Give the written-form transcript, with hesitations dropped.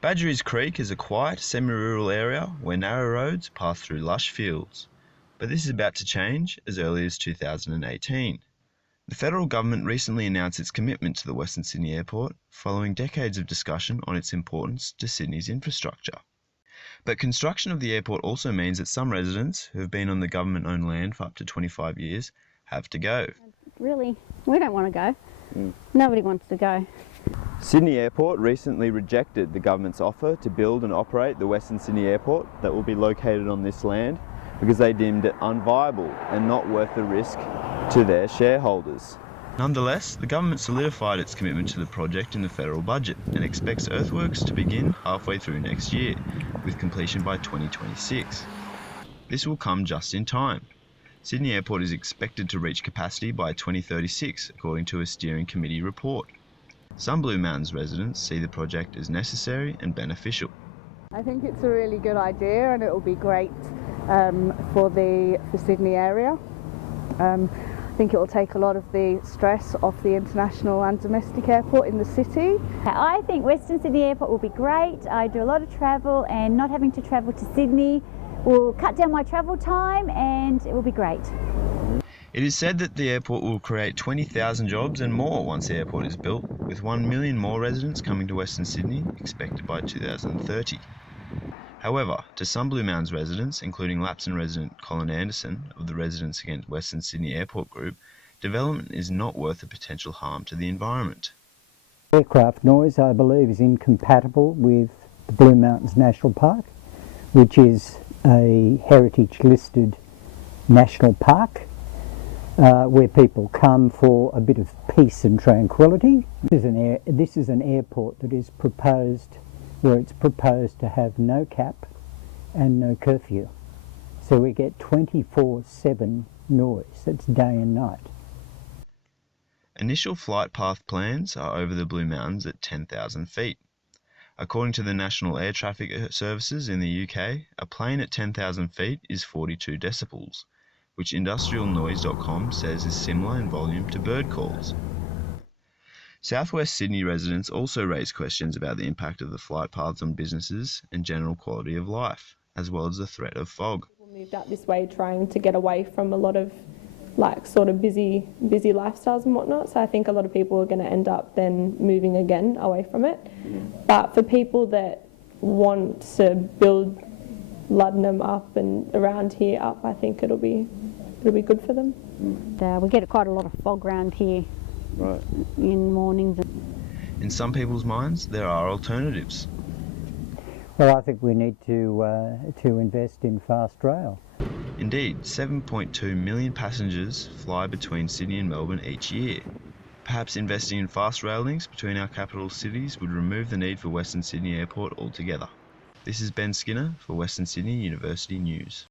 Badgery's Creek is a quiet, semi-rural area where narrow roads pass through lush fields. But this is about to change as early as 2018. The federal government recently announced its commitment to the Western Sydney Airport following decades of discussion on its importance to Sydney's infrastructure. But construction of the airport also means that some residents who have been on the government-owned land for up to 25 years have to go. Really, we don't want to go. Nobody wants to go. Sydney Airport recently rejected the government's offer to build and operate the Western Sydney Airport that will be located on this land because they deemed it unviable and not worth the risk to their shareholders. Nonetheless, the government solidified its commitment to the project in the federal budget and expects earthworks to begin halfway through next year, with completion by 2026. This will come just in time. Sydney Airport is expected to reach capacity by 2036, according to a steering committee report. Some Blue Mountains residents see the project as necessary and beneficial. I think it's a really good idea and it will be great for the Sydney area. I think it will take a lot of the stress off the international and domestic airport in the city. I think Western Sydney Airport will be great. I do a lot of travel, and not having to travel to Sydney will cut down my travel time, and it will be great. It is said that the airport will create 20,000 jobs and more once the airport is built, with 1 million more residents coming to Western Sydney expected by 2030. However, to some Blue Mountains residents, including Lapsden resident Colin Anderson of the Residents Against Western Sydney Airport Group, development is not worth the potential harm to the environment. Aircraft noise, I believe, is incompatible with the Blue Mountains National Park, which is a heritage listed national park where people come for a bit of peace and tranquility. This is an airport that is proposed, where it's proposed to have no cap and no curfew. So we get 24/7 noise, that's day and night. Initial flight path plans are over the Blue Mountains at 10,000 feet. According to the National Air Traffic Services in the UK, a plane at 10,000 feet is 42 decibels, which industrialnoise.com says is similar in volume to bird calls. Southwest Sydney residents also raised questions about the impact of the flight paths on businesses and general quality of life, as well as the threat of fog. People moved out this way trying to get away from a lot of sort of busy lifestyles and whatnot, so I think a lot of people are going to end up then moving again away from it. But for people that want to build Luddenham up and around here up, I think it'll be good for them. We get quite a lot of fog around here. Right. In mornings. In some people's minds, there are alternatives. Well, I think we need to invest in fast rail. Indeed, 7.2 million passengers fly between Sydney and Melbourne each year. Perhaps investing in fast rail links between our capital cities would remove the need for Western Sydney Airport altogether. This is Ben Skinner for Western Sydney University News.